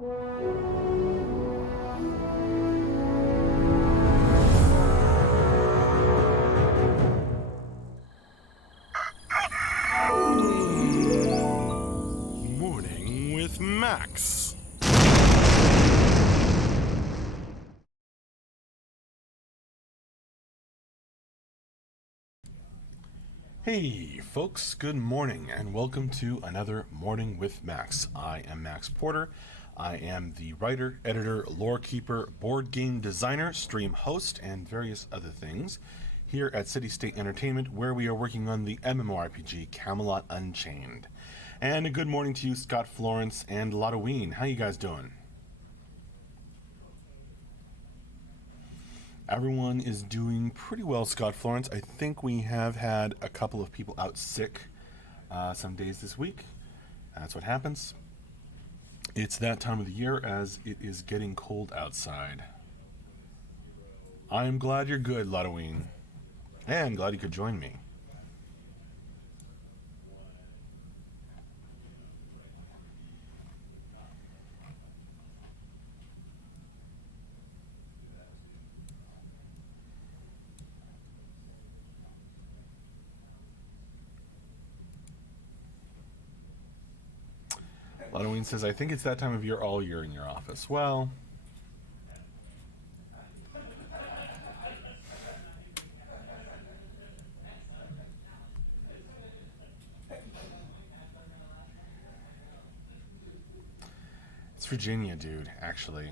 Morning with Max. Hey folks, good morning and welcome to another Morning with Max. I am Max Porter. I am the writer, editor, lore keeper, board game designer, stream host, and various other things here at City State Entertainment, where we are working on the MMORPG Camelot Unchained. And a good morning to you, Scott Florence and Lottoween. How you guys doing? Everyone is doing pretty well, Scott Florence. I think we have had a couple of people out sick some days this week. That's what happens. It's that time of the year as it is getting cold outside. I'm glad you're good, Lottoween. And glad you could join me. Lottoween says, I think it's that time of year all year in your office. Well, it's Virginia, dude, actually.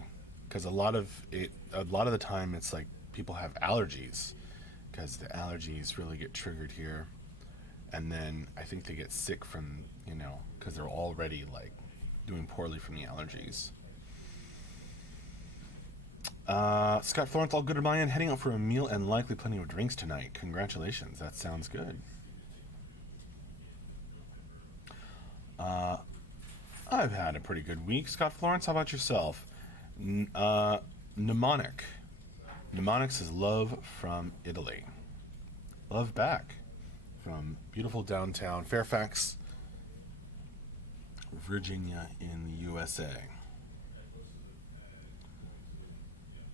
Because a lot of the time it's like people have allergies. Because the allergies really get triggered here. And then I think they get sick from, because they're already like doing poorly from the allergies. Scott Florence, all good at my end. Heading out for a meal and likely plenty of drinks tonight. Congratulations. That sounds good. I've had a pretty good week. Scott Florence, how about yourself? Mnemonic. Mnemonic says love from Italy. Love back from beautiful downtown Fairfax, Virginia in the USA.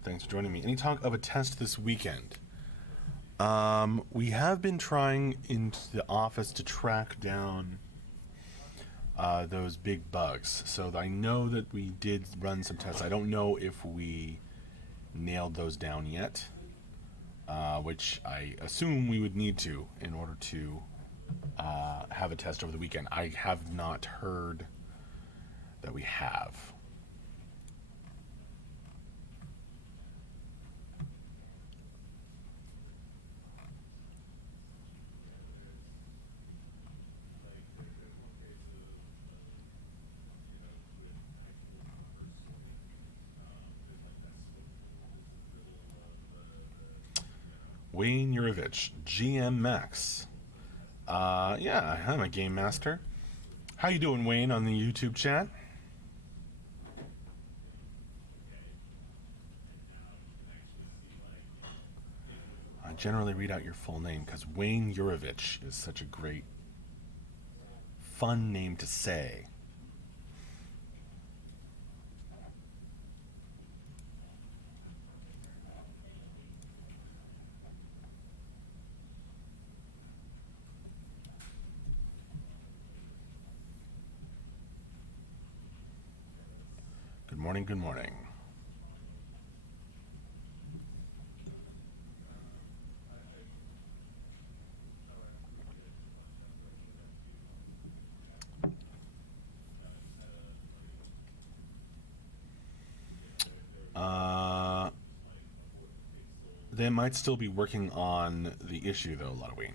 Thanks for joining me. Any talk of a test this weekend? We have been trying into the office to track down those big bugs. So I know that we did run some tests. I don't know if we nailed those down yet, which I assume we would need to in order to have a test over the weekend. I have not heard that we have. Wayne Yurovich, GM Max. Yeah, I'm a game master. How you doing, Wayne, on the YouTube chat? I generally read out your full name because Wayne Yurovich is such a great, fun name to say. Good morning, good morning. They might still be working on the issue, though, Ludwig.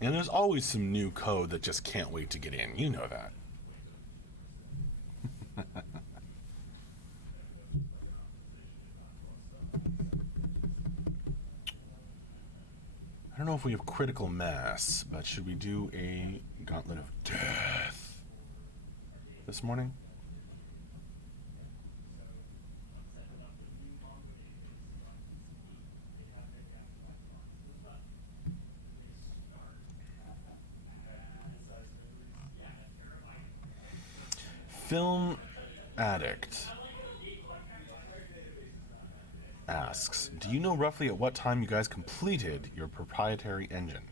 And there's always some new code that just can't wait to get in. You know that. I don't know if we have critical mass, but should we do a gauntlet of death this morning? Film Addict asks, do you know roughly at what time you guys completed your proprietary engine?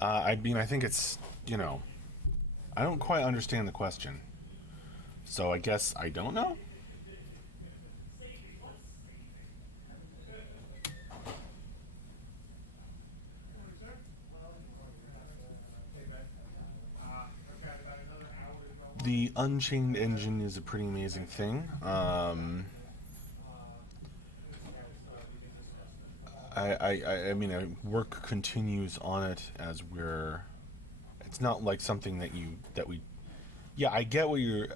I mean, I think it's, I don't quite understand the question. So I guess I don't know? The Unchained engine is a pretty amazing thing. I mean, work continues on it as we're. It's not like something that we. Yeah, I get what you're.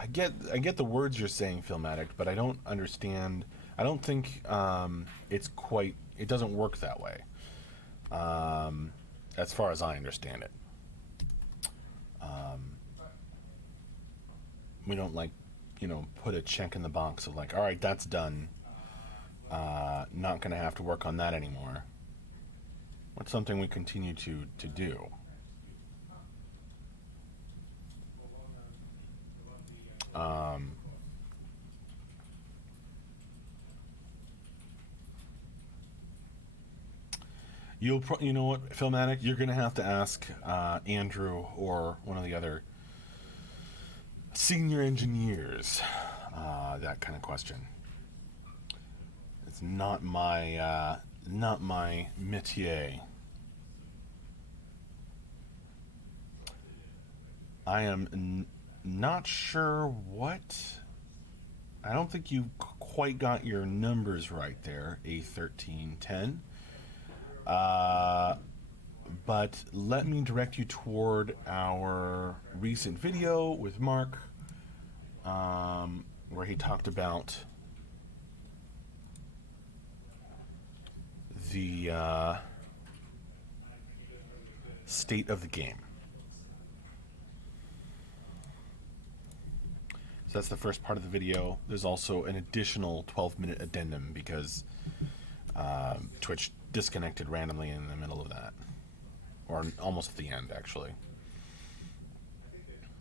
I get the words you're saying, Film Addict, but I don't understand. I don't think it's quite. It doesn't work that way. As far as I understand it, we don't put a check in the box of like, all right, that's done. Not going to have to work on that anymore. It's something we continue to do. Um, you know what, Filmatic, you're gonna have to ask Andrew or one of the other senior engineers that kind of question. It's not my métier. I am not sure what. I don't think you quite got your numbers right there, A1310. Uh, but let me direct you toward our recent video with Mark, where he talked about the state of the game. So that's the first part of the video. There's also an additional 12-minute addendum because Twitch disconnected randomly in the middle of that, or almost at the end, actually.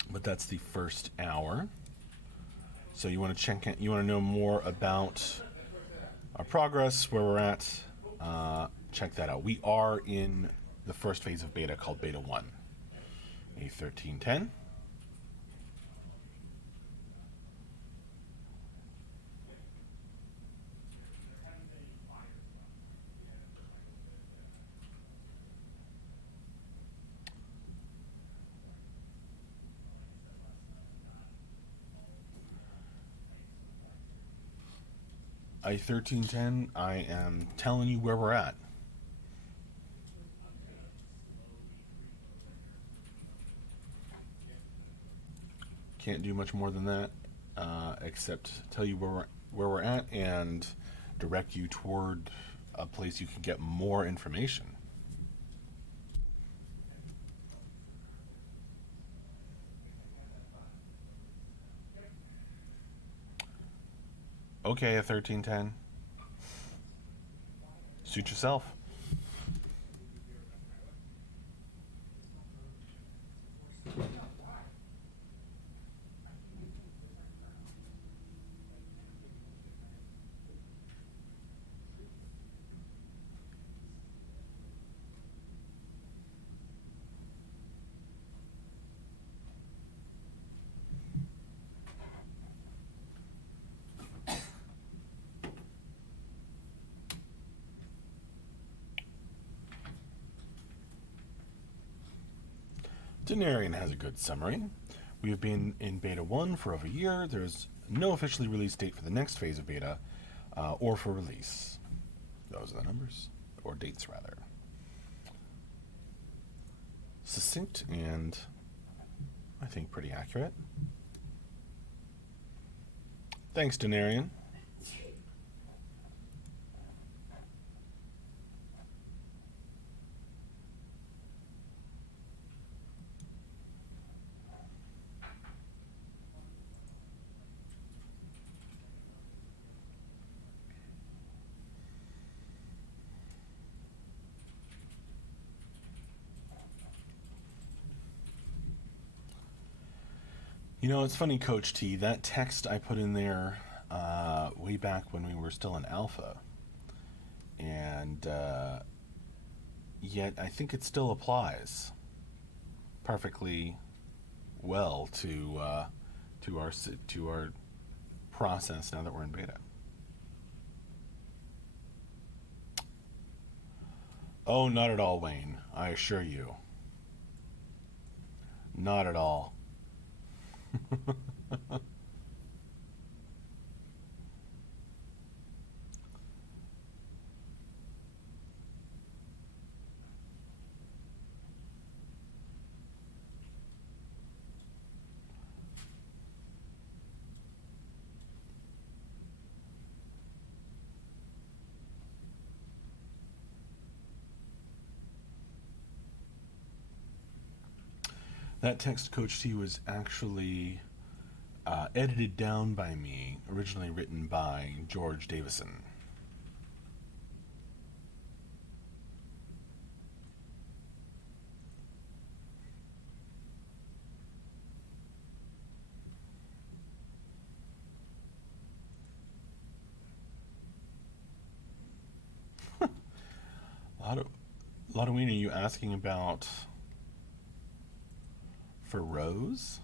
But that's the first hour. So you want to check it. You want to know more about our progress, where we're at. Check that out. We are in the first phase of beta called Beta 1, A1310. A1310, I am telling you where we're at. Can't do much more than that, except tell you where we're at and direct you toward a place you can get more information. Okay, A1310. Suit yourself. Denarian has a good summary. We have been in Beta 1 for over a year. There's no officially released date for the next phase of Beta, or for release. Those are the numbers, or dates rather. Succinct and, I think, pretty accurate. Thanks, Denarian. It's funny, Coach T. That text I put in there way back when we were still in alpha, and yet I think it still applies perfectly well to our process now that we're in beta. Oh, not at all, Wayne. I assure you, not at all. That text, Coach T, was actually edited down by me, originally written by George Davison. Ladoween, are you asking about for Rose?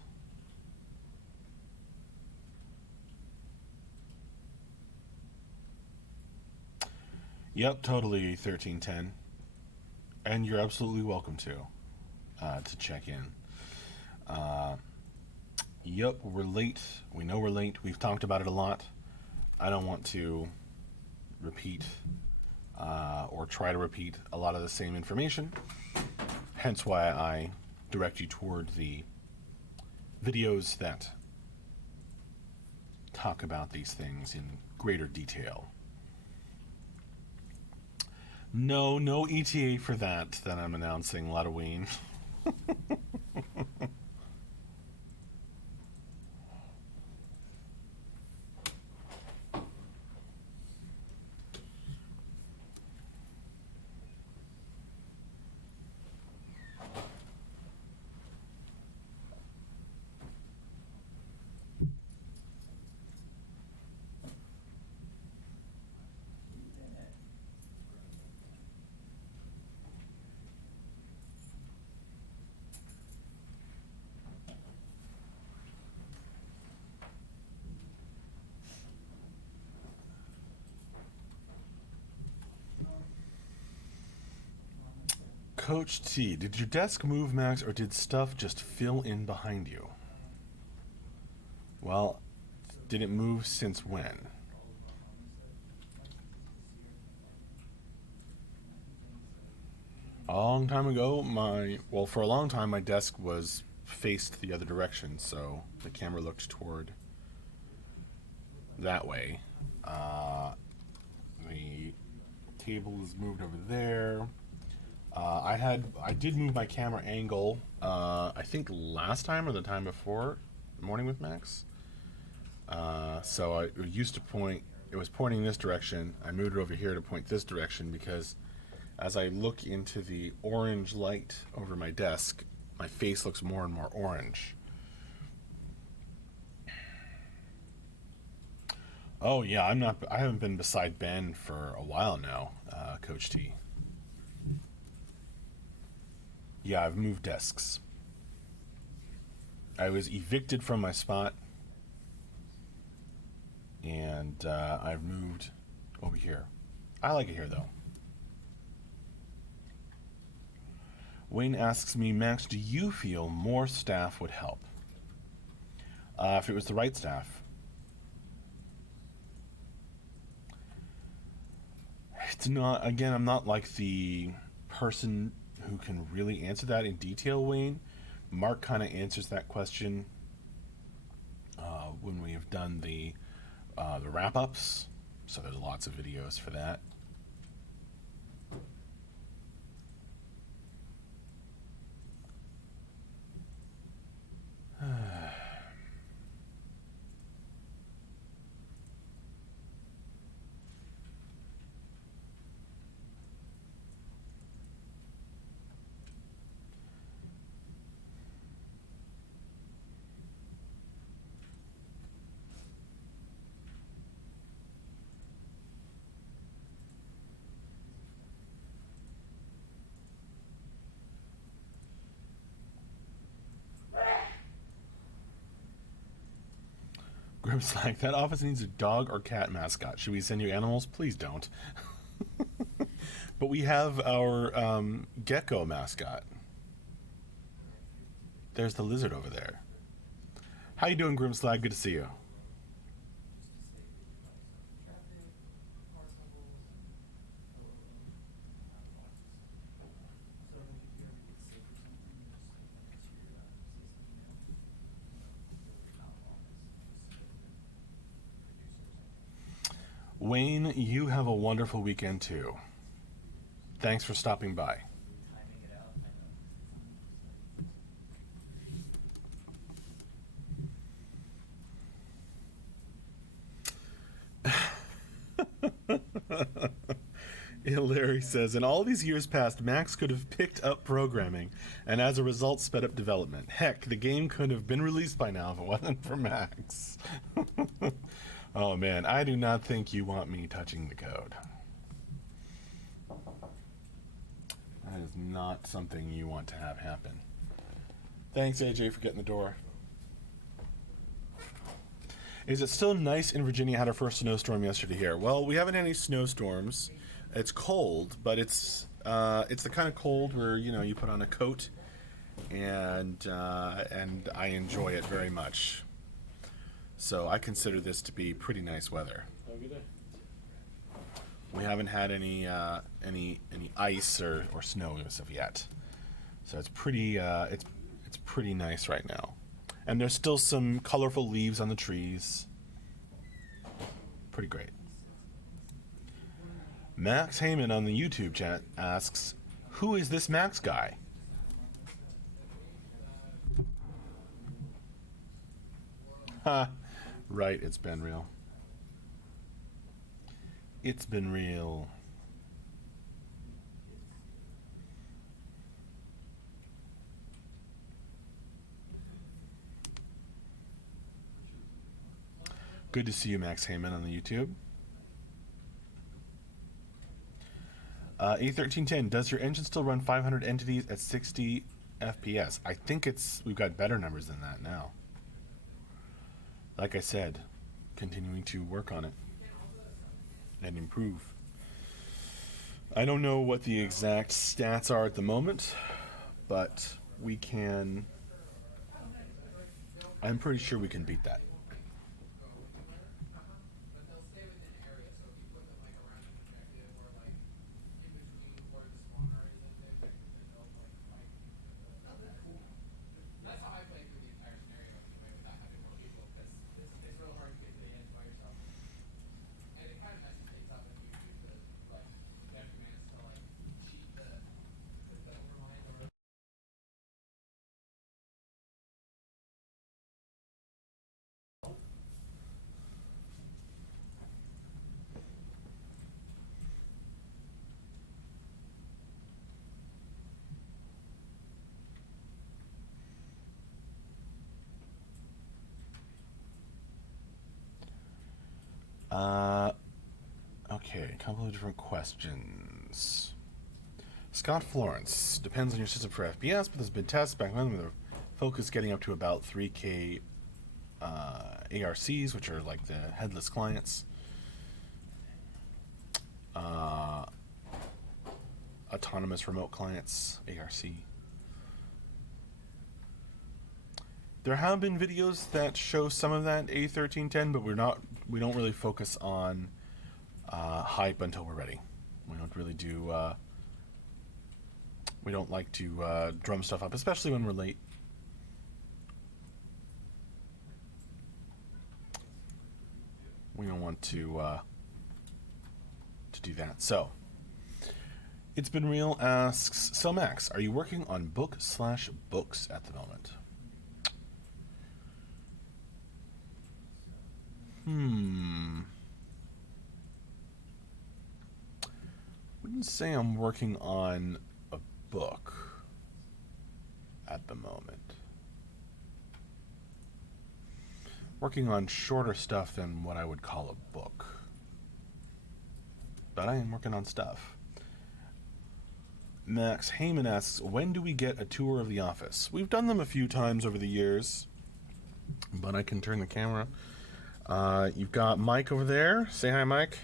Yep, totally 1310. And you're absolutely welcome to check in. Yep, we're late. We know we're late. We've talked about it a lot. I don't want to repeat or try to repeat a lot of the same information. Hence why I direct you toward the videos that talk about these things in greater detail. No ETA for that I'm announcing, Ladoween. Coach T, did your desk move, Max, or did stuff just fill in behind you? Well, did it move since when? A long time ago, for a long time, my desk was faced the other direction, so the camera looked toward that way. The table is moved over there. I did move my camera angle. I think last time or the time before, Morning with Max. So it used to point. It was pointing this direction. I moved it over here to point this direction because, as I look into the orange light over my desk, my face looks more and more orange. Oh yeah, I haven't been beside Ben for a while now, Coach T. Yeah, I've moved desks. I was evicted from my spot, and I've moved over here. I like it here, though. Wayne asks me, Max, do you feel more staff would help? If it was the right staff. It's not, again, I'm not like the person who can really answer that in detail, Wayne. Mark kind of answers that question when we have done the wrap-ups, so there's lots of videos for that. Grimslag, that office needs a dog or cat mascot. Should we send you animals? Please don't. But we have our gecko mascot. There's the lizard over there. How you doing, Grimslag? Good to see you. Wayne, you have a wonderful weekend too. Thanks for stopping by. Larry says, in all these years past, Max could have picked up programming and as a result sped up development. Heck, the game could have been released by now if it wasn't for Max. Oh man, I do not think you want me touching the code. That is not something you want to have happen. Thanks, AJ, for getting the door. Is it still nice in Virginia? Had our first snowstorm yesterday here. Well, we haven't had any snowstorms. It's cold, but it's the kind of cold where, you know, you put on a coat, and I enjoy it very much. So I consider this to be pretty nice weather. Have a good day. We haven't had any ice or snow and stuff yet, so it's pretty it's pretty nice right now. And there's still some colorful leaves on the trees. Pretty great. Max Heyman on the YouTube chat asks, "Who is this Max guy?" Ha. Right, it's been real. It's been real. Good to see you, Max Heyman, on the YouTube. A1310, does your engine still run 500 entities at 60 FPS? I think we've got better numbers than that now. Like I said, continuing to work on it and improve. I don't know what the exact stats are at the moment, but we can. I'm pretty sure we can beat that. Okay, a couple of different questions. Scott Florence, depends on your system for FPS, but there's been tests back then with the focus getting up to about 3K ARCs, which are like the headless clients. Autonomous remote clients, ARC. There have been videos that show some of that A1310, but we don't really focus on hype until we're ready. We don't really do, we don't like to drum stuff up, especially when we're late. We don't want to do that. So, It's Been Real asks, so Max, are you working on book/books at the moment? Wouldn't say I'm working on a book at the moment. Working on shorter stuff than what I would call a book. But I am working on stuff. Max Heyman asks, when do we get a tour of the office? We've done them a few times over the years, but I can turn the camera. You've got Mike over there. Say hi, Mike.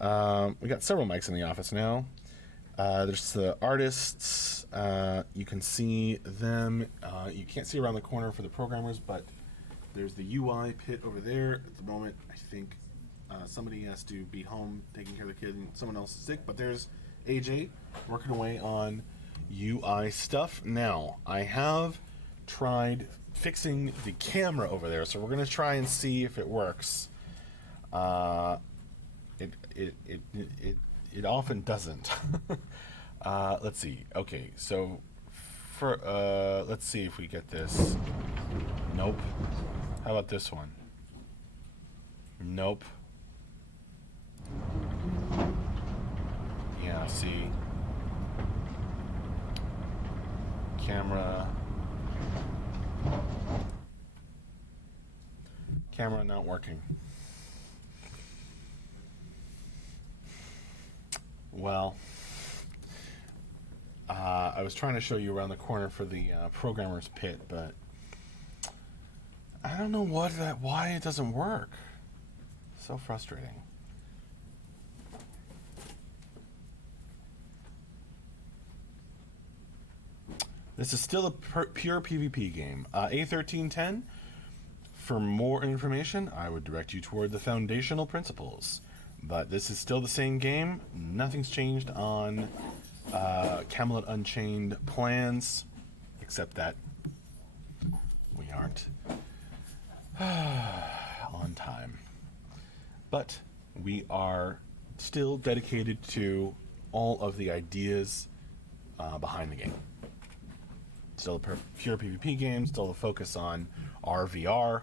We got several mics in the office now. There's the artists. You can see them. You can't see around the corner for the programmers, but there's the UI pit over there. At the moment, I think somebody has to be home taking care of the kid and someone else is sick, but there's AJ working away on UI stuff. Now, I have tried fixing the camera over there, so we're going to try and see if it works. It often doesn't. Let's see. Okay, so for let's see if we get this. Nope. How about this one? Nope. Yeah, see. Camera not working. Well, I was trying to show you around the corner for the programmer's pit, but I don't know why it doesn't work. So frustrating. This is still a pure PvP game. A1310, for more information, I would direct you toward the foundational principles. But this is still the same game. Nothing's changed on Camelot Unchained plans, except that we aren't on time. But we are still dedicated to all of the ideas behind the game. Still a pure PvP game, still a focus on RVR,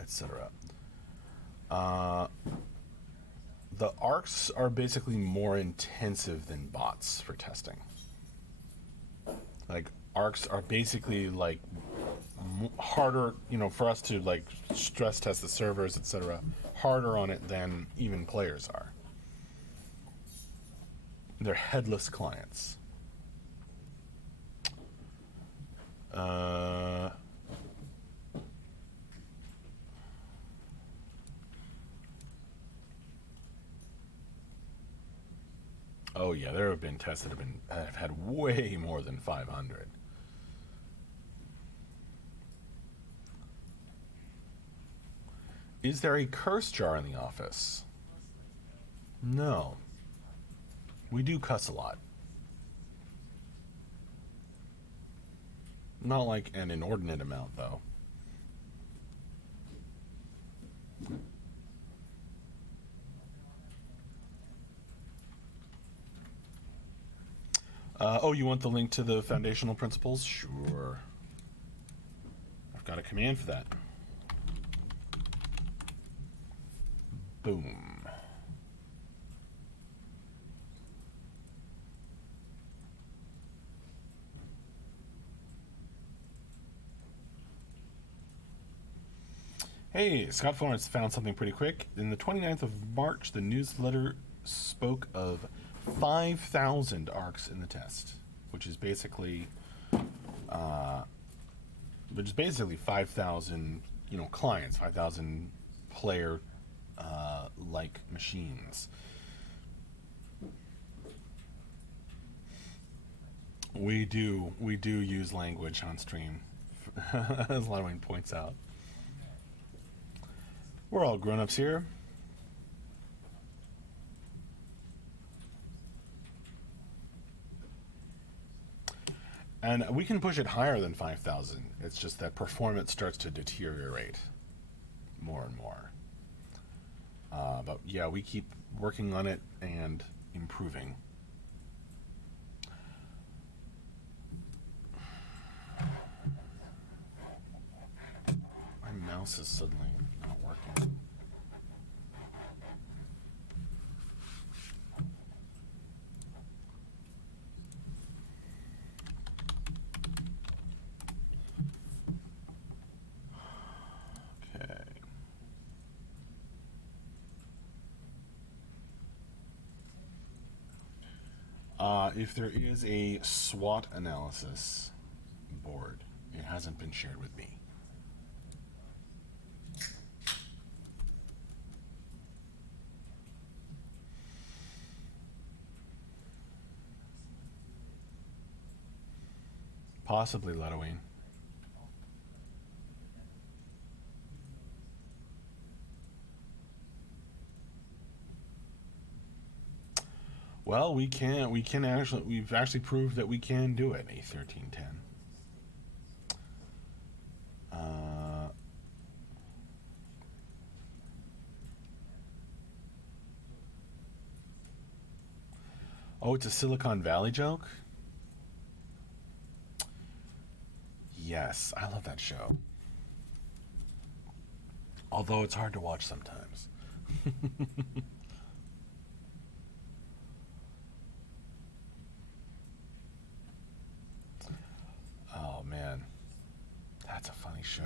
etc. The ARCs are basically more intensive than bots for testing. Like, ARCs are basically like harder, for us to like stress test the servers, etc. Harder on it than even players are. They're headless clients. Oh yeah, there have been tests that have had way more than 500. Is there a curse jar in the office? No. We do cuss a lot. Not like an inordinate amount, though. Oh, you want the link to the foundational principles? Sure. I've got a command for that. Boom. Hey, Scott Florence found something pretty quick. In the 29th of March, the newsletter spoke of 5,000 ARCs in the test, which is basically 5,000, clients, 5,000 player like machines. We do use language on stream, as Lywayne points out. We're all grown-ups here. And we can push it higher than 5,000. It's just that performance starts to deteriorate more and more. But yeah, we keep working on it and improving. My mouse is suddenly not working. If there is a SWOT analysis board, it hasn't been shared with me. Possibly Halloween. Well, we've actually proved that we can do it. A1310. Uh, oh, it's a Silicon Valley joke? Yes, I love that show. Although it's hard to watch sometimes. Oh man, that's a funny show.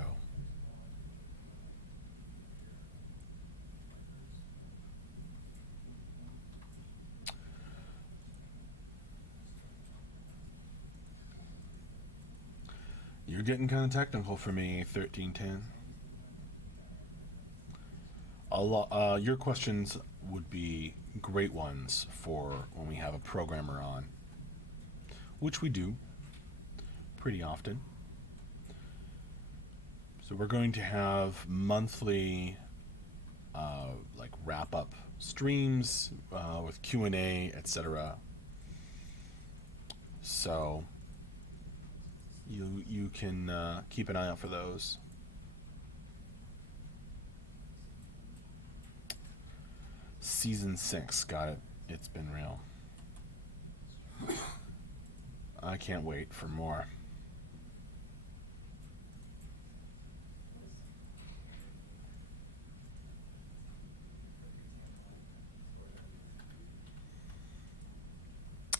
You're getting kind of technical for me, 1310. Your questions would be great ones for when we have a programmer on, which we do pretty often. So we're going to have monthly, like wrap up streams with Q and A, etc. So you can keep an eye out for those. Season 6, got it. It's been real. I can't wait for more.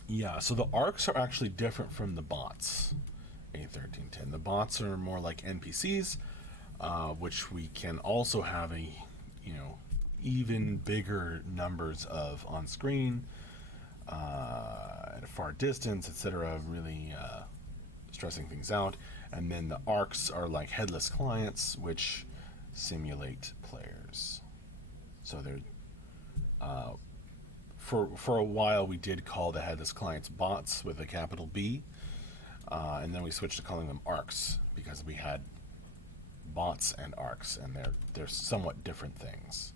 Yeah, so the arcs are actually different from the bots. A1310. The bots are more like NPCs, which we can also have you know, even bigger numbers of on screen, at a far distance, etc. Really stressing things out. And then the arcs are like headless clients, which simulate players. So they're for a while we did call the headless clients bots with a capital B, and then we switched to calling them arcs because we had bots and arcs, and they're somewhat different things.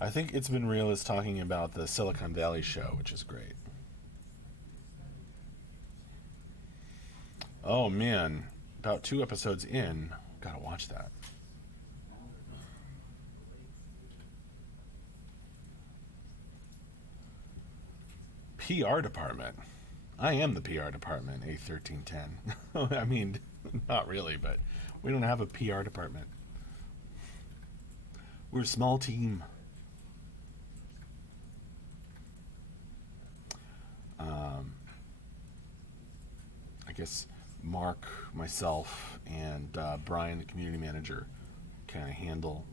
I think It's Been Real is talking about the Silicon Valley show, which is great. Oh man, about 2 episodes in, gotta watch that. PR department. I am the PR department, A1310. I mean, not really, but we don't have a PR department. We're a small team. Um, I guess Mark, myself, and Brian, the community manager, kind of handle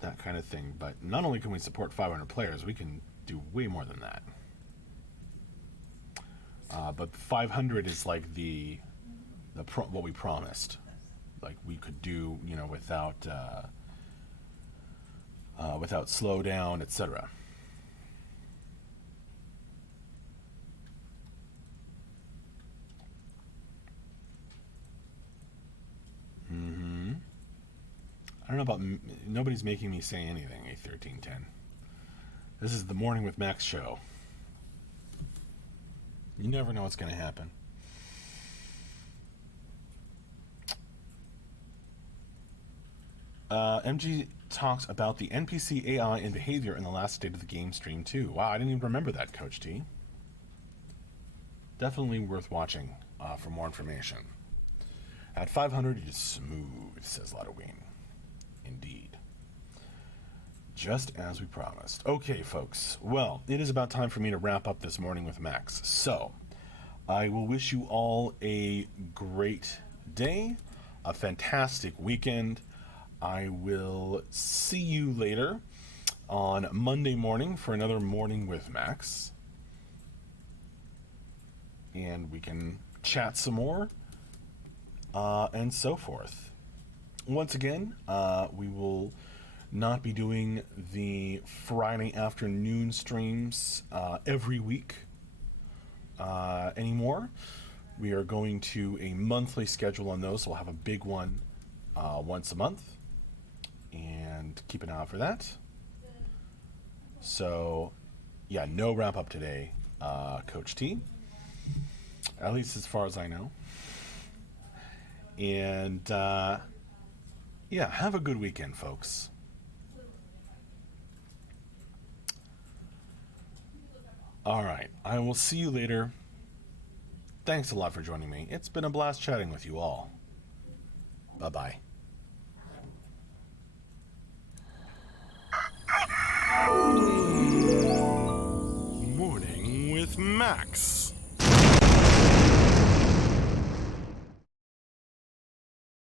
that kind of thing. But not only can we support 500 players, we can do way more than that. But 500 is like what we promised. Like we could do, without slowdown, etc. Mm-hmm. I don't know about nobody's making me say anything. A1310. This is the Morning with Max show. You never know what's going to happen. MG talks about the NPC AI and behavior in the last state of the game stream too. Wow, I didn't even remember that, Coach T. Definitely worth watching for more information. At 500, it is smooth, says Ladoween. Indeed. Just as we promised. Okay, folks. Well, it is about time for me to wrap up this Morning with Max. So, I will wish you all a great day, a fantastic weekend. I will see you later on Monday morning for another Morning with Max. And we can chat some more and so forth. Once again, we will not be doing the Friday afternoon streams every week anymore. We are going to a monthly schedule on those, so we'll have a big one once a month, and keep an eye out for that. So, yeah, no wrap up today, Coach T, at least as far as I know. And yeah, have a good weekend, folks. All right, I will see you later. Thanks a lot for joining me. It's been a blast chatting with you all. Bye-bye. Morning with Max.